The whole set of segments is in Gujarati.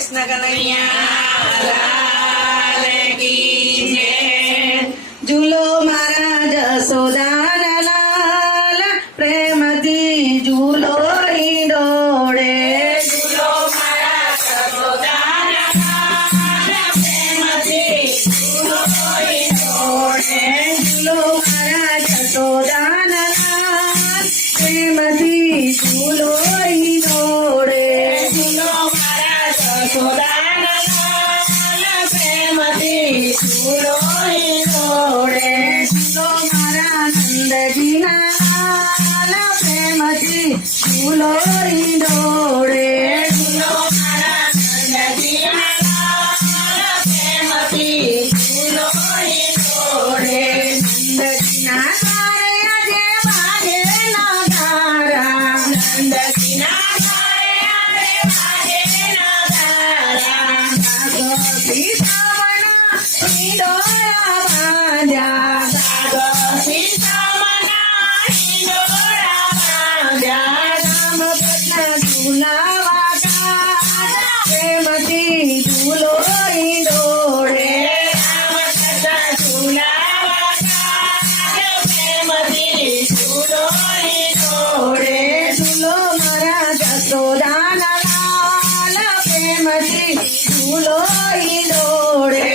કૃષ્ણ કનૈયા લાલ કી જય। ઝૂલો મારા જશોદાના લાલ પ્રેમથી ઝૂલો ઈંડોળે। ઝૂલો મારા જશોદાના લાલ પ્રેમથી ઝૂલો ઈંડોળે। ઝૂલો મારા જશોદાના લાલ પ્રેમથી ઝૂલો ઈંડોળે। ઝૂલો મારા જશોદાના લાલ પ્રેમથી ઝૂલો ઈંડોળે। ઝૂલો મારા નંદજીના લાલ પ્રેમથી ઝૂલો ઈંડોળે। ઝૂલો મારા નંદજીના લાલ પ્રેમથી ઝૂલો ઈંડોળે। નંદજીના તારે આજે વાગે નગારા। નંદજીના તારે આજે વાગે નગારા। ગાગો સીતામણા ઈંડોળા બાંધ્યા। ગાગો સીતામણા ઈંડોળા બાંધ્યા। રામ કૃષ્ણ ઝૂલાવા કાઢ પ્રેમથી ઝૂલો ઈંડોળે। રામ કૃષ્ણ ઝૂલાવા કાઢ પ્રેમથી ઝૂલો ઈંડોળે। ઝૂલો મારા જશોદાના લાલ પ્રેમથી ઝૂલો ઈંડોળે।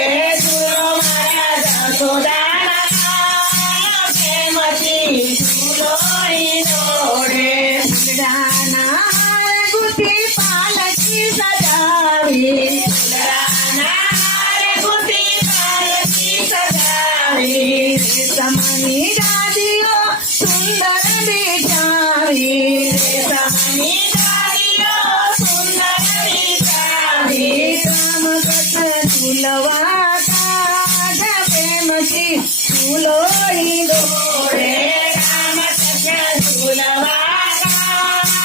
ઝૂલો મારા જશોદાના લાલ પ્રેમથી ઝૂલો ઈંડોળે। ફૂલડાના હાર ગુથી પાલકી સજાવી। ફૂલડાના હાર ગુથી પાલકી સજાવી। રેશમની ગાદીઓ સુંદર બિછાવી। રેશમની ગાદીઓ સુંદર બિછાવી। રામ કૃષ્ણ ઝૂલવા કાઢ પ્રેમથી ઝૂલો ઈંડોળે। રામ કૃષ્ણ ઝૂલવા કાઢ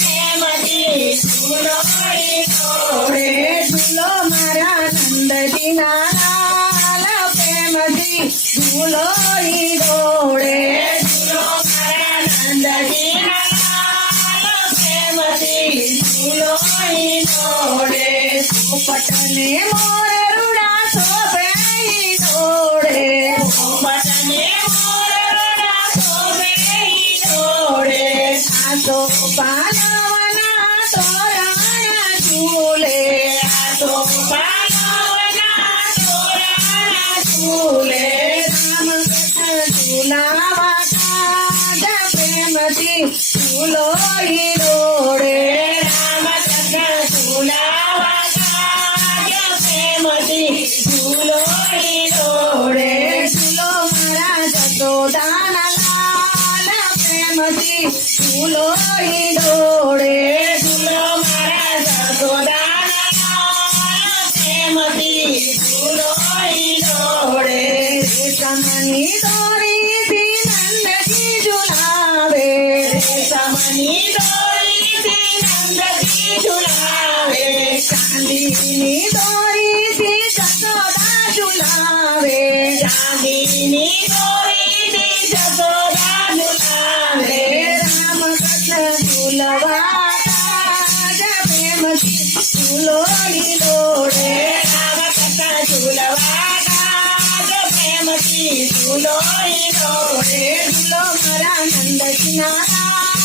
પ્રેમથી ઝૂલો ઈંડોળે। ઝૂલો મારા નંદજીના લાલ પ્રેમથી ઝૂલો ઈંડોળે। ઝૂલો મારા નંદજીના લાલ પ્રેમથી ઝૂલો ઈંડોળે। પોપટને મોરરૂડા શોભે ઈંડોળે। પોપટને મોરરૂડા શોભે ઈંડોળે। આસો પાલવના તોરણ ઝૂલે। આસો પાલવના તોરણ ઝૂલે। રામ કૃષ્ણ ઝૂલાવા કાઢ પ્રેમથી ઝૂલો ઈંડોળે। રામ કૃષ્ણ ઝૂલાવા કાઢ પ્રેમથી ઝૂલો ઈંડોળે। ઝૂલો મારા જશોદાના લાલ પ્રેમથી ઝૂલો ઈંડોળે। ઝૂલો મારા જશોદાના લાલ પ્રેમથી ઝૂલો ઈંડોળે। રેશમની દોરીથી નંદજી ઝુલાવે। રેશમની દોરીથી નંદજી ઝુલાવે। ચાંદીની દોરીથી જશોદા ઝુલાવે। ચાંદીની દોરીથી જશોદા ઝુલાવે। રામ કૃષ્ણ ઝૂલવા કાઢ પ્રેમથી ઝૂલો ઈંડોળે। રામ કૃષ્ણ ઝૂલવા કાઢ પ્રેમથી ઝૂલો ઈંડોળે। ઝૂલો મારા નંદજીના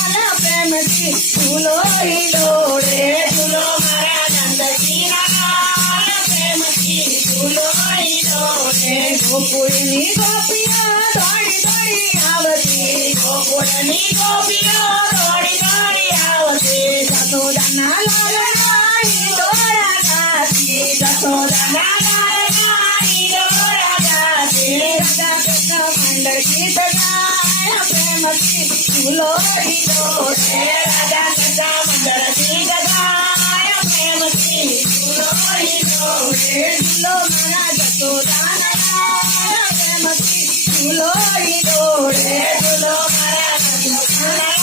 લાલ પ્રેમથી ઝૂલો ઈંડોળે। ઝૂલો મારા નંદજીના લાલ પ્રેમથી ઝૂલો ઈંડોળે। ગોકુળની ગોપીઓ દોડી દોડી આવતી। ગોકુળની ગોપીઓ દોડી દોડી આવતી। જશોદાના લાલના ઈંડોળા ગાતી। જશોદાના લાલના ઈંડોળા ગાતી। રાધા કૃષ્ણ મંડળ ગીત ગાય પ્રેમથી ઝૂલો ઈંડોળે। રાધા કૃષ્ણ મંડળ ગીત ગાય પ્રેમથી ઝૂલો ઈંડોળે। ઝૂલો મારા જશોદાના લાલ પ્રેમથી ઝૂલો ઈંડોળે। ઝૂલો મારા જશોદાના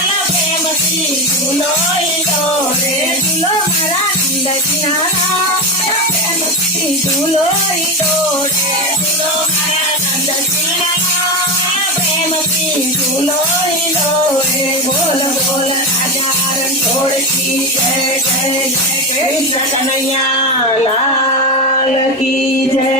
લાલ પ્રેમથી ઝૂલો ઈંડોળે। ઝૂલો મારા નંદજીના લાલ પ્રેમથી ઝૂલો ઈંડોળે। ઝૂલો મારા નંદજીના લાલ પ્રેમથી ઝૂલો ઈંડોળે। બોલ બોલ રાજા ઢોળકી જય જય જય કૃષ્ણ કનૈયા લાલ કી જય